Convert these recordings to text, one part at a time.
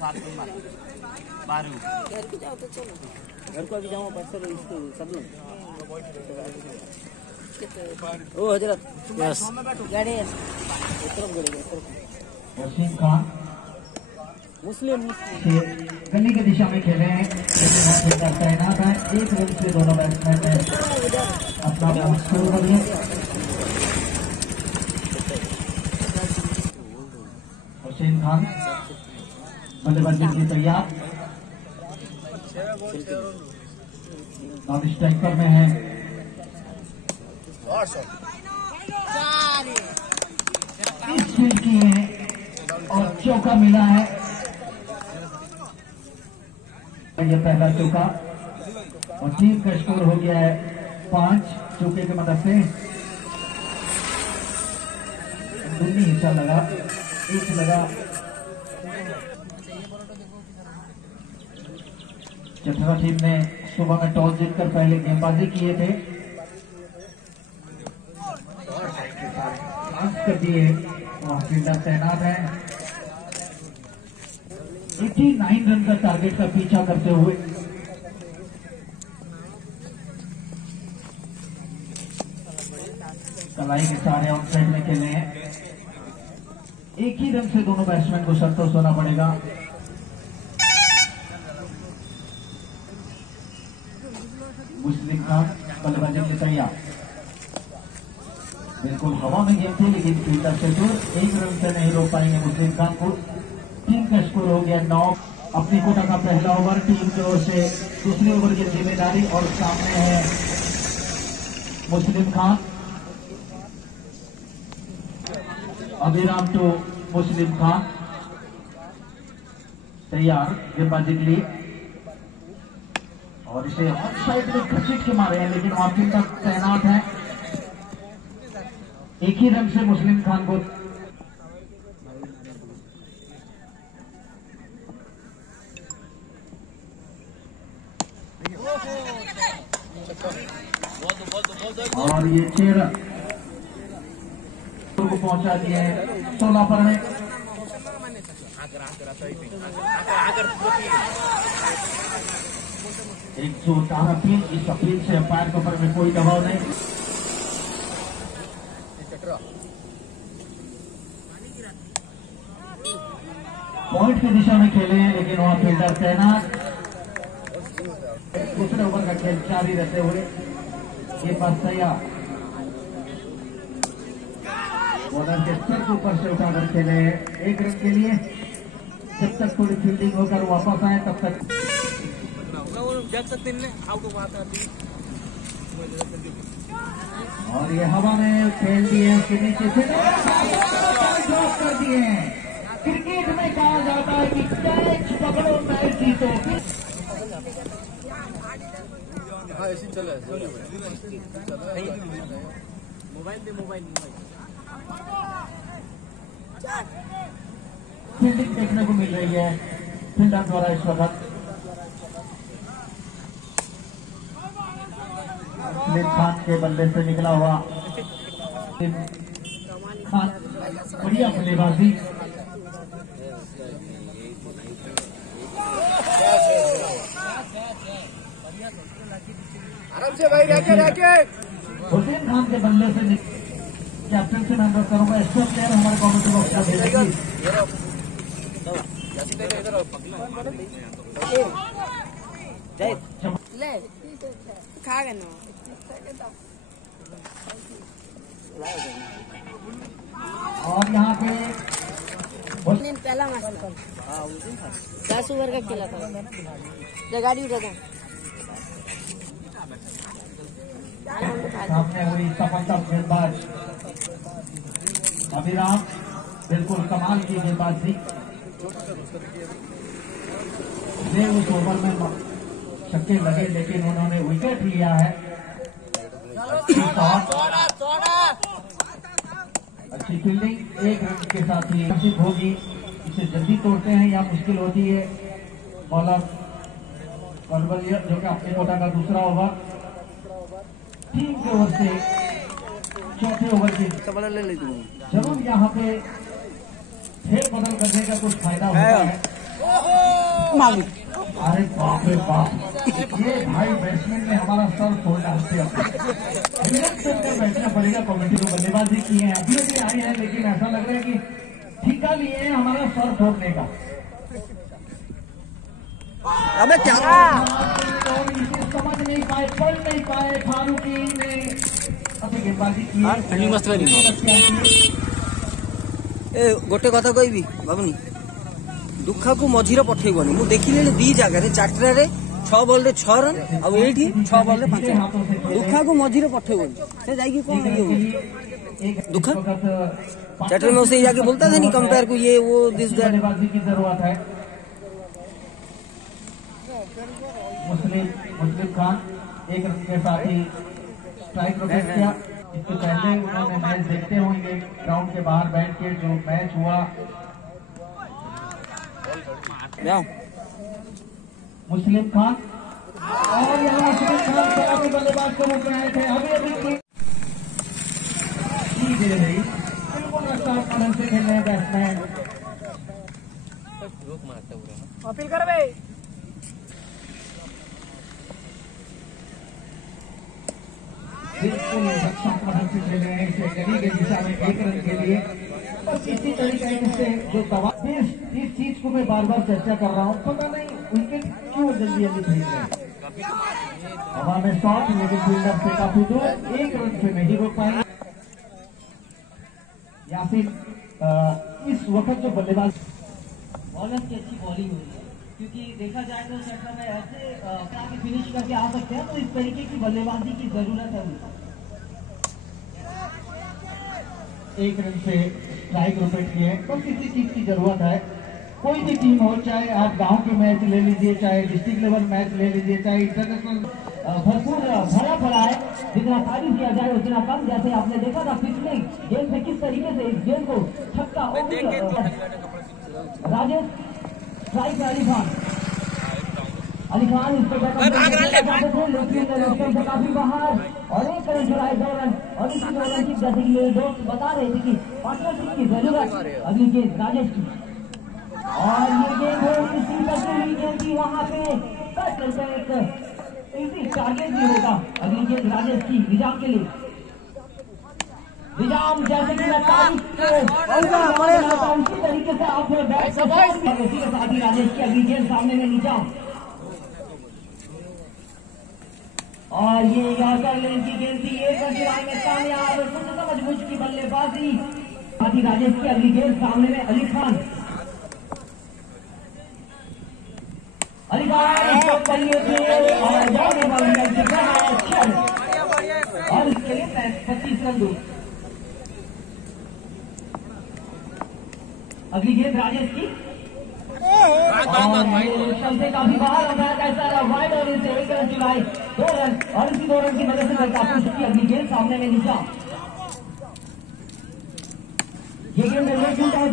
घर को जाओ तो चलो, घर को आगे जाओ परसों इसको सब लोग। ओ हजरत यस गाड़ी है तरफ गाड़ी वसीम खान मुस्लिम गली की दिशा में खेले हैं, लेकिन तैनात है। एक रन से दोनों बैट्समैन ने अपना स्कोर कर लिया। वसीम खान बल्लेबाजी की तैयार, नॉन स्ट्राइकर में है। इस फील्ड की है और चौका मिला है। ये पहला चौका और टीम का स्कोर हो गया है 5 चौके की मदद से। दूनी हिस्सा लगा, एक लगा। चतरा टीम ने सुबह में टॉस जीतकर पहले गेंदबाजी किए थे, कर दिए। वहां फील्डर तैनात है। 89 रन का टारगेट का पीछा करते हुए कलाई के सारे आउटसाइड में खेले हैं। एक ही रन से दोनों बैट्समैन को संतोष होना पड़ेगा। मुस्लिम खान बल्लेबाजी के तैयार, बिल्कुल हवा में गेम थी लेकिन फील्डर से दूर, एक रन से नहीं रोक पाएंगे मुस्लिम खान को। टीम का स्कोर हो गया 9। अपनी कोटा का पहला ओवर टीम की ओर से, दूसरी ओवर की जिम्मेदारी और सामने है मुस्लिम खान। अभिराम टू मुस्लिम खान तैयार गेंदबाजी के लिए और इसे ऑन साइड में घसीट के मारे हैं, लेकिन वहां फील्डर तैनात है। एक ही रन से मुस्लिम खान को और ये 6 रन को पहुंचा दिए 16 पर में। एक 118 अपील, इस अपील से अंपायर के ऊपर में कोई दबाव नहीं। पॉइंट की दिशा में खेले हैं लेकिन वहां फील्डर तैनात। दूसरे ओवर का खेल जारी रहते हुए ये पास तैयार, बॉलर के सर के ऊपर से उठाकर खेले हैं 1 रन के लिए। जब तक थोड़ी फील्डिंग होकर वापस आए तब तक और ये हवा में खेल दिए, उसके नीचे से ड्रॉप कर दिए। क्रिकेट में कहा जाता है कि कैच पकड़ो मैच जीतो। फील्डिंग देखने को मिल रही है फील्डर द्वारा इस वक्त। खान के बल्ले से निकला हुआ खान, बढ़िया बल्लेबाजी। आराम से भाई, रखे हुसैन खान के बल्ले से कैप्टन से नंबर करूंगा। एक्स्ट्रा प्लेयर हमारे कमेंट्री बॉक्स में भेजेगी। खा गए ना और यहाँ पे पहला मैच था 10 ओवर का खेला था, गाड़ी उठा था। सामने हुई सफलता गेंदबाज अभिराम, बिल्कुल कमाल की गेंदबाजी। उस ओवर में छक्के लगे लेकिन उन्होंने विकेट लिया है। अच्छी फील्डिंग, 1 रन के साथ ही हासिल होगी। इसे जल्दी तोड़ते हैं या मुश्किल होती है। बॉलर कॉलबलियर जो कि अपने कोटा का दूसरा ओवर, टीम की ओर से चौथे ओवर की जरूर यहाँ पे फेर बदल करने का कुछ फायदा होता है। मालूम। अरे बाप रे बाप, ये भाई बैट्समैन ने हमारा सर फोड़ डालते बैठना पड़ेगा कमेटी को। बल्लेबाजी की है, अभी भी आई है, लेकिन ऐसा लग रहा है कि ठीका लिए हैं हमारा सर फोड़ने का। अबे क्या समझ नहीं पाए, पढ़ नहीं पाए फारूकी ने अपनी गेंदबाजी की। गोटे कथा कहबी बाबुनी, दुखा को मझीरे पठेबनी। मु देखिले दी जगह 4 6 बॉल रे 6 रन और एठी 6 बॉल रे 5 रन। दुखा को मझीरे पठेबनी से जाई कोन ये दुखा 4 में उसे जाके बोलता था नहीं कंपेयर को ये वो दिस दैट। बल्लेबाजी की जरूरत है। मुस्लिम खान 1 रन के साथ ही स्ट्राइक रोटेट किया। इससे पहले उन्होंने मैच देखते होंगे ग्राउंड के बाहर बैठ के जो मैच हुआ। मुस्लिम खान और यहाँ खान बल्लेबाज को रोक रहे थे। अभी दे रही बिल्कुल रन से खेल रहे हैं बैट्समैन। अपील कर भाई बिल्कुल अच्छा कदम से खेल रहे हैं। इसे गली के दिशा में 1 रन के लिए बस इसी तरीके से जो दवा। इस चीज को मैं बार बार चर्चा कर रहा हूँ, पता नहीं विकेट क्यों जल्दी जल्दी फेंक रहे हैं। हवा में शॉट, लेकिन फील्डर से काफी दूर, 1 रन से नहीं रोक पाएंगे। यासिन इस वक्त जो बल्लेबाज बॉलर की अच्छी बॉलिंग हुई है, क्योंकि देखा जाए तो सेटर में ऐसे फिनिश करके आ सकते हैं, तो इस तरीके की बल्लेबाजी की जरूरत है उनको। 1 रन से स्ट्राइक रोटेट किए, बस इसी चीज की जरूरत है। कोई भी टीम हो, चाहे आप गांव के मैच ले लीजिए, चाहे डिस्ट्रिक्ट लेवल मैच ले लीजिए, चाहे इंटरनेशनल, भरपूर भरा है। जितना तारीफ किया जाए उतना कम। जैसे आपने देखा था पिछले गेम में किस तरीके से इस गेम को छक्का राजेश स्ट्राइक अली खान इस पर लेकिन काफी बाहर और 1 रन चुराए 2 रन। और इसी 2 रन की जैसे कि मेरे दोस्त बता रहे थे कि पार्टनरशिप की जरूरत अगली गेंद राजेश की। और ये गेंद इसी गेंद की वहां पे एक इसी टारगेट भी होगा। अगली गेंद राजेश की निजाम के लिए। निजाम जैसे कि उसी तरीके से आप बैट उसी के साथ ही राजेश की अगली गेंद सामने में निजाम। और ये यॉर्कर लेन की गेंद थी, 1 रन गिराने में कामयाब। समझ मुझ की बल्लेबाजी। साथ ही राजेश की अगली गेंद सामने में अली खान। और इसके लिए 25 रन दूर। अगली गेंद राजेश की से काफी बाहर वाइड और इसे 1 रन चुराए 2 रन। और इसी 2 रन की मदद से की अगली गेंद सामने में निजाम। ये गेंद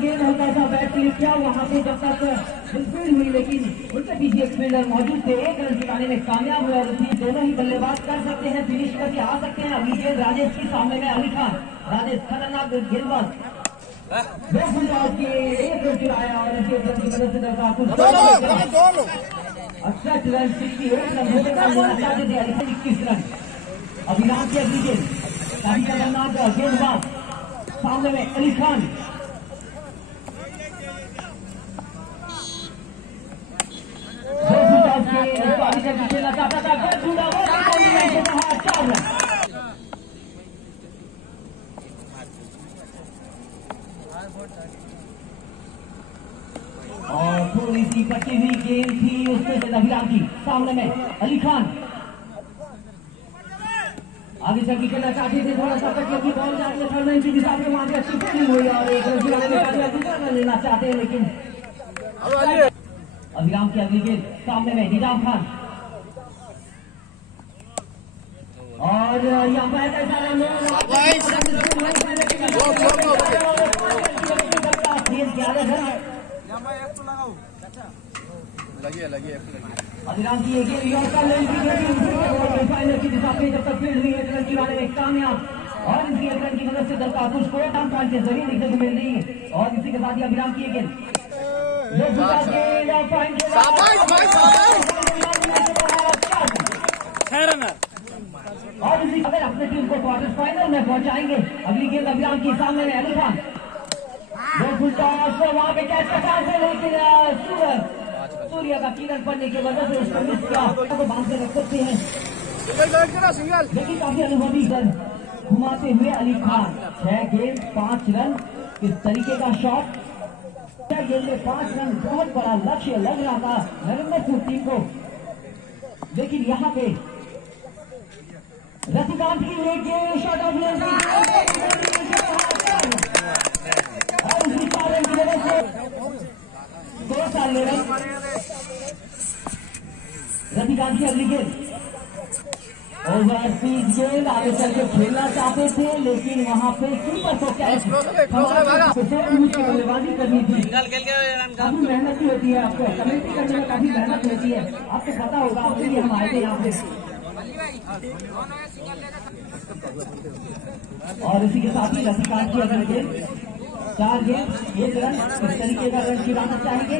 गेंद हल्का सा बैट क्लिक किया वहां पे जब तक फील्ड हुई, लेकिन उनके पीछे एक फील्डर मौजूद थे। 1 रन चुराने में कामयाब हुए। और दोनों ही बल्लेबाज कर सकते हैं, फिनिश करके आ सकते हैं। अगली गेंद राजेश की सामने में अली खान। राजेश खतरनाक गेंदबाज 2 फुलबाज के 1 रन चुराया। और इसी रन की मदद से अच्छा रन 68 रन होने का लेना चाहते थे। 21 रन। अभिलाष की अगली गेंद काफी खतरनाक गेंदबाज सामने में अली खान। खेलना चाहता था 4 रन। और थोड़ी सी कटी हुई गेंद थी उसमें से अभिलाष की सामने में अली खान। आगे चल के खेलना चाहते थे, थोड़ा सा तक की बॉल जाके थर्ड की दिशा में वहां पे अच्छी फील्डिंग हुई और 1 रन दूसरा रन लेना चाहते हैं, लेकिन अभिराम की अगली गेंद सामने में निजाम खान। और यहाँ पर अभिराम की फाइनल की दिशा में जब तक फील्ड हुई 1 रन चुराने में कामयाब। और इसी 1 रन की मदद से दल का कुछ को के जरिए देखने को मिल रही है। और इसी के साथ ही अभिराम की गेंद और इसी अगर अपने टीम को क्वार्टर फाइनल में पहुंचाएंगे। अगली गेंद अभियान के सामने में अली खान फुल टॉस वहां पे कैच का चांस है, लेकिन सूर्य का किरण पड़ने की वजह से उसको मिस किया। तो बांध के रख सकते हैं, लेकिन काफी अनुभवी रन घुमाते हुए अली खान। 6 गेंद 5 रन, किस तरीके का शॉट। 6 गेंद में 5 रन, बहुत बड़ा लक्ष्य लग रहा था नरेंद्रपुर टीम को, लेकिन यहाँ पे रतिकांत की एक गेंद शॉट ऑफ लेंथ और उसी कारण की वजह से 2 साल ले रन। रतिकांत की अगली गेंद ओवर स्पीड गेंद आगे चल के खेलना चाहते थे, लेकिन वहां पे कीपर को कैच बल्लेबाजी करनी थी। काफी मेहनत भी होती है, आपको कमेंट्री करने में काफी मेहनत होती है, आपको पता होगा, आपके लिए हम आए थे यहाँ पे। और इसी के साथ ही रतिकांत की अगली गेंद 4 गेंद 1 रन, इस तरीके का रन गिराना चाहेंगे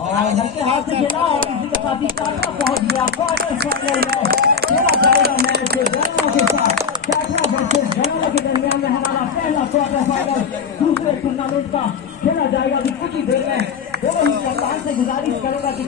और हल्के हाथ से खेला और इसी के साथ ही काटा पहुंच गया क्वार्टर फाइनल में। खेला जाएगा मैच जनों के साथ, कैटरा वर्सेस जनों के दरमियान में हमारा पहला क्वार्टर फाइनल दूसरे टूर्नामेंट का खेला जाएगा अभी कुछ ही देर में। दोनों ही कप्तान से गुजारिश करेगा कि